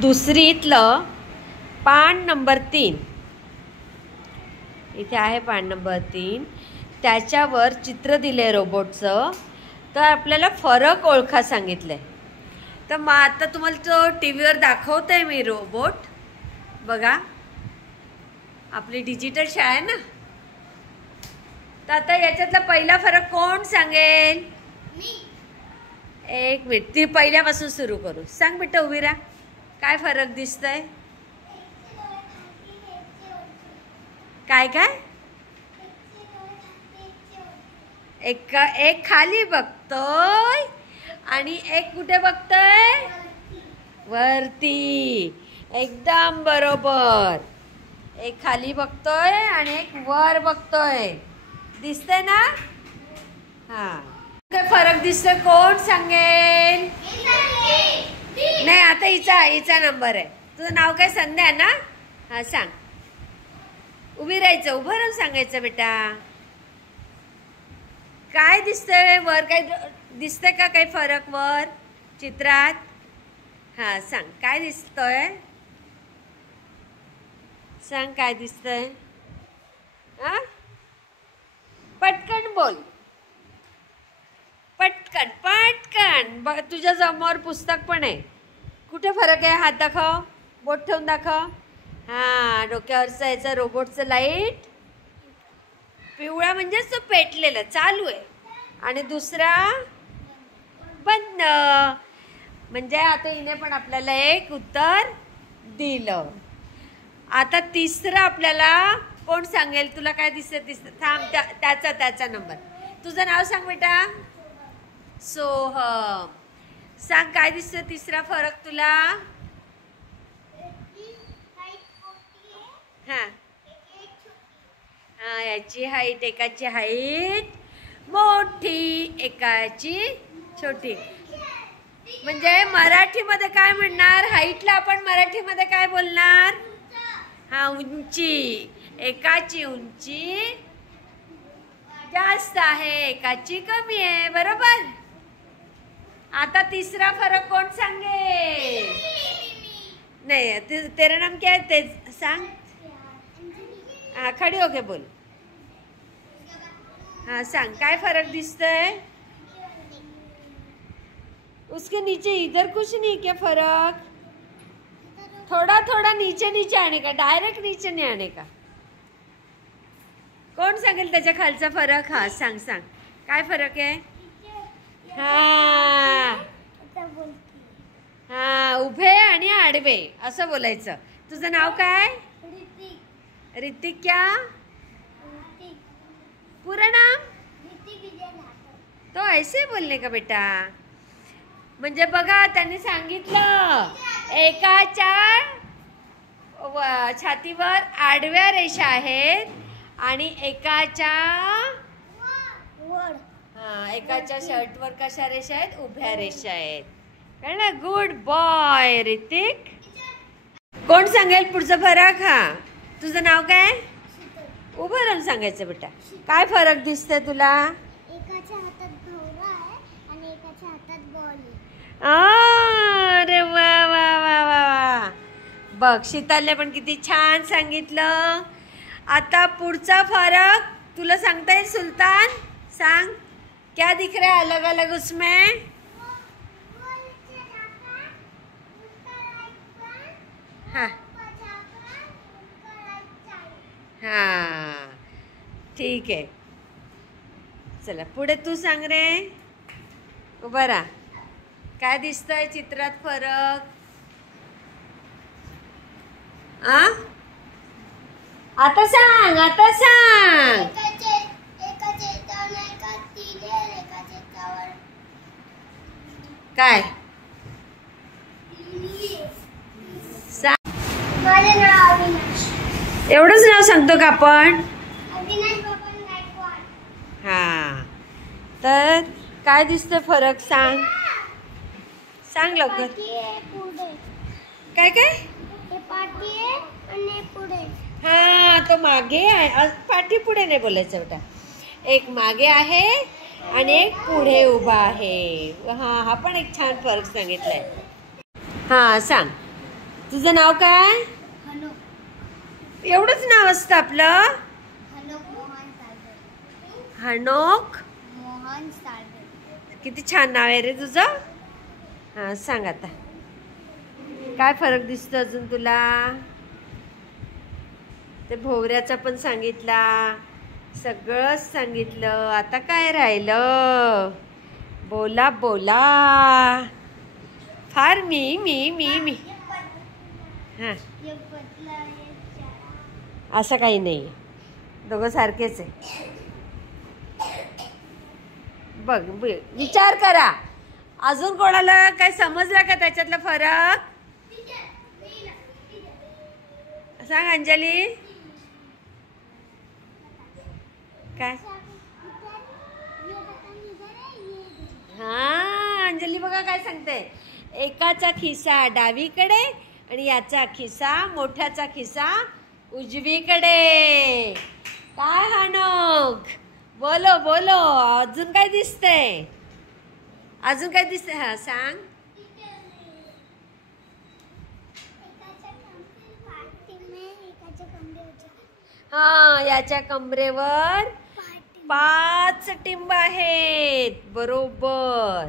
दुसरीतलं पान नंबर 3 इथे आहे. पान नंबर 3 त्याच्यावर चित्र दिलंय रोबोटचं. तर आपल्याला फरक ओळखा सांगितलंय. तर मग आता तुम्हाला तो टीव्हीवर दाखवते मी रोबोट. बघा, आपली डिजिटल शाळा आहे ना. तर आता याच्यातला पहिला फरक कोण सांगेल? एक मिनिट, ती पहिल्यापासून सुरू करू. सांग बेटा, उभी राहा. काय फरक दिसतंय? काय काय? एक खाली बघतोय आणि एक कुठे बघतोय? वरती. एकदम बरोबर. एक खाली बघतोय आणि एक वर बघतोय. दिसतंय ना? हा, काय फरक दिसतोय? कोण सांगेल? नाही, आता हिचा नंबर आहे. तुझं नाव काय? संध्या ना? हा, सांग. उभी राहायचं, उभं राहून सांगायचं बेटा. काय दिसतंय वर? काय दिसतंय का काही फरक वर चित्रात? हा, सांग काय दिसतोय? सांग काय दिसतंय? हा, पटकन बोल. पटकन पटकन. बघ, तुझ्या समोर पुस्तक पण आहे. कुठे फरक आहे? हात दाखव, बोट ठेवून दाखव. हा, डोक्यावरचं याचं रोबोटचं लाईट पिवळा म्हणजेच तो पेटलेला चालू आहे आणि दुसरा बंद. म्हणजे आता हिने पण आपल्याला एक उत्तर दिलं. आता तिसरं आपल्याला कोण सांगेल? तुला काय दिसतं? थांब, त्याचा नंबर. तुझं नाव सांग बेटा. सोहम. सांग काय दिसतं तिसरा फरक तुला? हा हा, याची हाईट, एकाची हाईट मोठी, एकाची छोटी. म्हणजे मराठीमध्ये काय म्हणणार? हाईटला आपण मराठीमध्ये काय बोलणार? हा, उंची. एकाची उंची जास्त आहे, एकाची कमी आहे. बरोबर. आता तिसरा फरक कोण सांगेल? नाही, तेरा नाम क्या है? ते सांग. हाँ, खड़ी होके बोल. हाँ, सांग काय फरक दिसतंय? उसके नीचे इधर कुछ नहीं क्या फरक? थोड़ा थोड़ा नीचे नीचे आने का, डायरेक्ट नीचे नहीं आने का. कोण सांगेल त्याच्या खालचा फरक? हा, सांग सांग काय फरक आहे? हा हा, उभे आणि आडवे असं बोलायचं. तुझं नाव काय? ऋतिक. क्या पूरा नाम? तो ऐसे बोलने का बेटा. म्हणजे बघा, त्यांनी सांगितलं एकाच्या छातीवर आडव्या रेषा आहेत आणि एकाच्या एकाच्या शर्टवर कशा रेषा आहेत? उभ्या रेषा आहेत. कळलं? Good boy Hrithik. कोण सांगेल पुढचा फरक? हा, तुझं नाव काय? उभं राहून सांगायचं बेटा. काय फरक दिसतंय तुला? एकाच्या हातात भवरा आहे आणि एकाच्या हातात बॉल आहे. अरे वा वा वा वा. बघ, शीतलने पण किती छान सांगितलं. आता पुढचा फरक तुला सांगता येईल? सुलतान, सांग क्या दिख रहा है अलग अलग उसमें? हाँ हाँ, ठीक आहे. चला पुढे तू सांग रे. उभा राहा. काय दिसतंय चित्रात फरक? आता सांग, आता सांग. काय? माझे नाव अविनाश. एवढंच नाव सांगतो का आपण? अविनाश बबन गायकवाड. हा, तर काय दिसतंय फरक? सांग सांग लवकर. काय काय? हे पाठी आहे आणि पुढे. हा, तो मागे आहे. पाठी पुढे नाही बोलायचं बेटा. एक मागे आहे आणि एक पुढे उभा आहे. हा, हा पण एक छान फरक सांगितलाय. हा, सांग. तुझं नाव काय? हनुक एवढंच नाव असतं आपलं? हनुक मोहन साळवे. हनोक. मोहन साळवे. किती छान नाव आहे रे तुझं. हा सांग आता, काय फरक दिसतो अजून तुला? ते भोवऱ्याचा पण सांगितला, सगळंच सांगितलं. आता काय राहिलं? बोला बोला. फार मी मी मी मी हा, ये पतला ये चारा. असं काही नाही, दोघं सारखेच आहे. बघ विचार करा, अजून कोणाला काय समजला का त्याच्यातला फरक? सांग अंजली. काय? हा अंजली बघा काय सांगते. एकाचा खिसा डावीकडे आणि याचा खिसा, मोठ्याचा खिसा उजवीकडे. काय हनोक? बोलो बोलो, अजून काय दिसतंय? अजून काय दिसतंय? हा सांग. हा, याच्या कमरेवर 5 टिंब आहेत, बरोबर.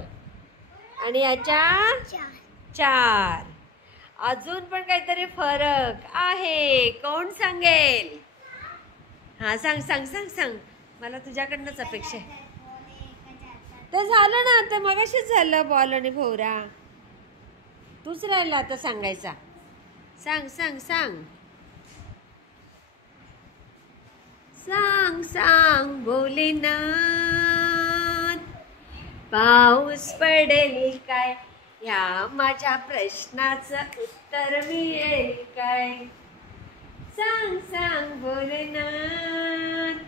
आणि याच्या 4. अजून पण काहीतरी फरक आहे, कोण सांगेल? हा सांग सांग सांग सांग, मला तुझ्याकडनंच अपेक्षा आहे. ते झालं ना, ते मगाशीच झालं, बॉल आणि भोवरा. तूच राहिला आता सांगायचा. सांग सांग सांग सांग सांग. भोलेनाथ, पाऊस पडेल काय? या माझ्या प्रश्नाचं उत्तर मिळेल काय? सांग सांग भोलेनाथ,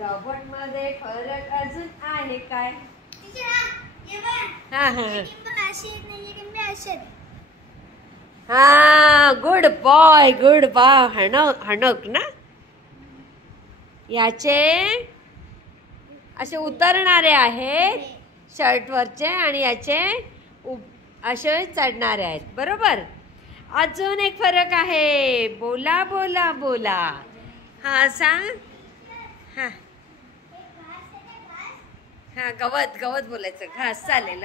रॉबोट मध्ये फरक अजून आहे काय? हा हा हा, गुड बॉय गुड बॉय. हनोक ना. याचे असे उतरणारे आहेत शर्टवरचे आणि याचे असे चढणारे आहेत, बरोबर. अजून एक फरक आहे, बोला बोला बोला. हा सांग. हा हा, गवत गवत बोलायचं, घास चालेल.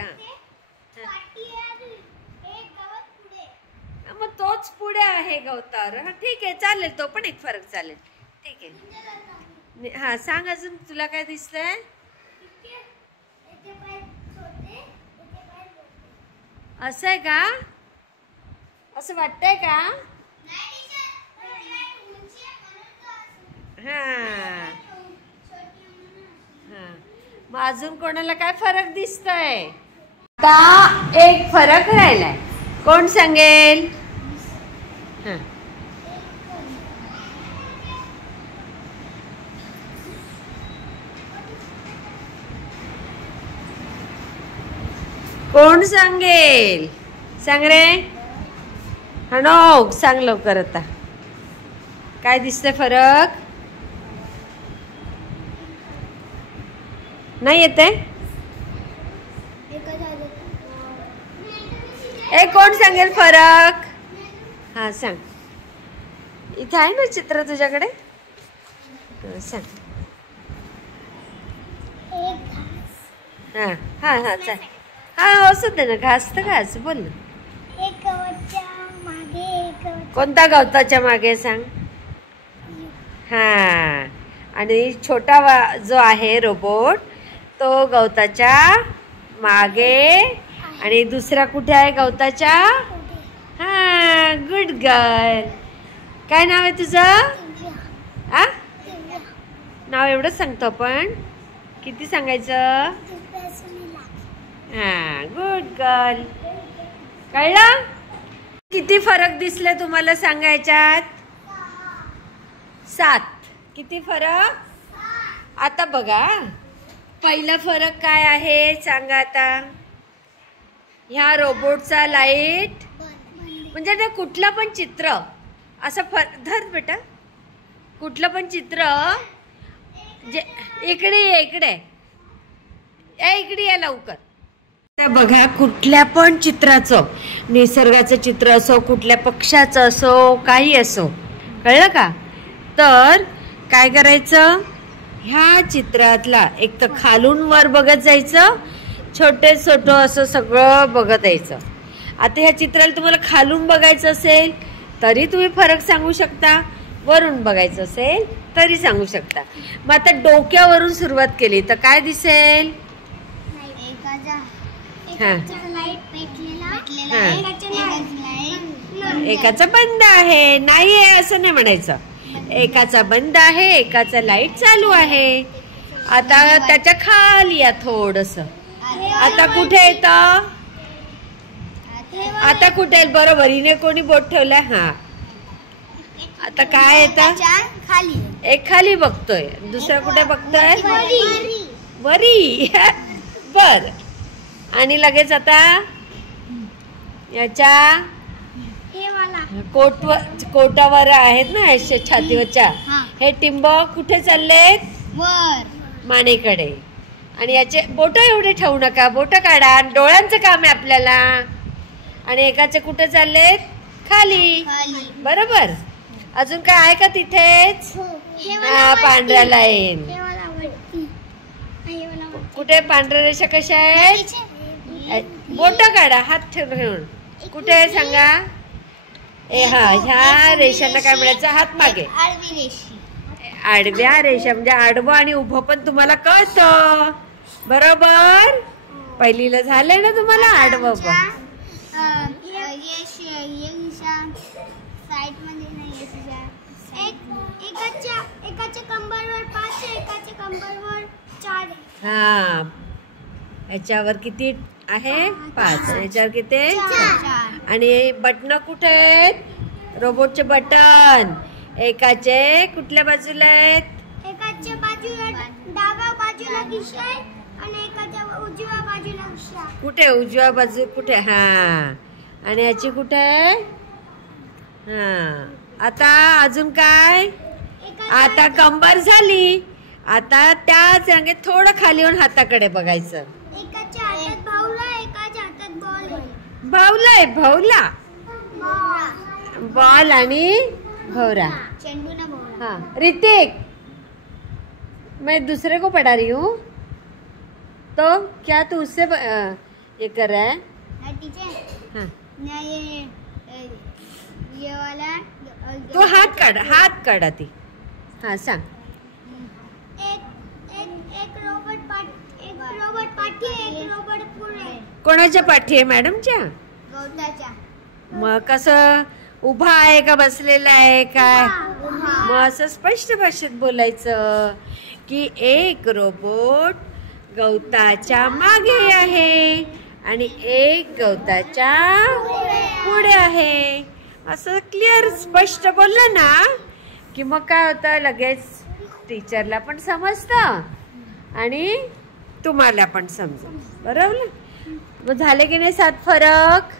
हा मग तोच पुढे आहे गवतावर. हा ठीक आहे, चालेल, तो पण एक फरक चालेल. ठीक आहे. हा सांग अजून, तुला काय दिसतंय? असं आहे का? असं वाटतंय का? हा हा, मग अजून कोणाला काय फरक दिसतोय? आता एक फरक राहिलाय, कोण सांगेल? हा, कोण सांगेल? सांग रे हनोक, सांग लवकर. आता काय दिसतंय फरक? नाही येते? ए कोण सांगेल फरक? हा सांग. इथे आहे ना चित्र तुझ्याकडे, सांग. हा हा हा चाल. हा असू दे ना, घास तर घास, बोल ना. एक गवताच्या मागे कोणता गवताच्या मागे सांग. हा, आणि छोटा जो आहे रोबोट, तो गवताच्या मागे, आणि दुसरा कुठे आहे गवताच्या? हा, गुड गर्ल. काय नाव आहे तुझं? आ, नाव एवढंच सांगतो आपण, किती सांगायचं? हा, गुड गर्ल. कळलं? किती फरक दिसले तुम्हाला सांगायच्यात? 7. किती फरक? आता बघा, पहिला फरक काय आहे सांगा आता. ह्या रोबोटचा लाईट म्हणजे ना, कुठलं पण चित्र असं धर बेटा, कुठलं पण चित्र जे इकडे ये, इकडे इकडे या लवकर. आता बघा, कुठल्या पण चित्राचं, निसर्गाचं चित्र असो, कुठल्या पक्षाचं असो, काही असो, कळलं का? तर काय करायचं, ह्या चित्रातला एक तर खालून वर बघत जायचं, छोटे छोटं असं सगळं बघत यायचं. आता ह्या चित्राला तुम्हाला खालून बघायचं असेल तरी तुम्ही फरक सांगू शकता, वरून बघायचं असेल तरी सांगू शकता. मग आता डोक्यावरून सुरुवात केली तर काय दिसेल? एकाचा बंद आहे, नाही आहे असं नाही म्हणायचं. एकाचा बंद आहे, एकाचा लाईट चालू आहे. आता त्याच्या खाली या थोडस. आता कुठे येत, आता कुठे बरोबर, हिने कोणी बोट ठेवलंय? हा, आता काय येतं? खाली. एक खाली बघतोय, दुसरा कुठे बघतोय? वरी. बर. आणि लगेच आता याच्या कोटावर आहेत ना, छातीवरच्या, हे टिंब कुठे चाललेत? वर, मानेकडे. आणि याचे बोट एवढे ठेवू नका, बोट काढा, डोळ्यांचं काम आहे आपल्याला. आणि एकाचे कुठे चाललेत? खाली. बरोबर. अजून काय आहे का तिथेच? हा, पांढऱ्या लाईन. कुठे पांढऱ्या रेषा कशा आहेत? बोट काढा, हात ठेवून. कुठे आहे सांगा? हा, ह्या रेषांना काय म्हणायचं? हात मागे. आडव्या रेषा म्हणजे आडवं आणि उभं पण तुम्हाला कळतं, बरोबर? पहिलीला झालंय ना तुम्हाला आडवं पण. एकाच्या कंबरवर 5, एकाच्या कंबरवर 4. हा, याच्यावर किती आहे? 5. याच्यावर किती? 4. आणि बटन कुठे आहेत? रोबोटचे बटन एकाचे कुठल्या बाजूला आहेत? एकाच्या बाजूला डाव्या बाजूला खिसा आहे आणि एकाच्या उजव्या बाजूला खिसा. कुठे उजव्या बाजू कुठे? हा, आणि याची कुठे आहे? हा. आता अजून काय? आता कंबर झाली. आता त्याच रंगे थोडं खाली येऊन हाताकडे बघायचं. एकाच्या हातात भावला, एकाच्या हातात बॉल आहे. भावला आहे, भावला, बॉल आणि भवरा. चेंडू ना भवरा. हाँ, ऋतिक, मैं दूसरे को पढ़ा रही हूँ, तो क्या तू उससे ये कर रहा है? टीचर, हाँ, ये वाला तो हाथ काढ आधी. हाँ, सांग. एक रोबोट पाठी आहे, एक रोबोट पुढे. कोणाच्या पाठी आहे? मॅडमच्या? गवताच्या. मग कसं, उभा आहे का बसलेला आहे काय? मग असं स्पष्ट भाषेत बोलायचं की एक रोबोट गवताच्या मागे आहे आणि एक गवताच्या पुढे आहे. असं क्लिअर स्पष्ट बोललं ना की मग काय होतं, लगेच टीचरला पण समजतं आणि तुम्हाला पण समजेल, बरोबर? मग झाले की नाही 7 फरक?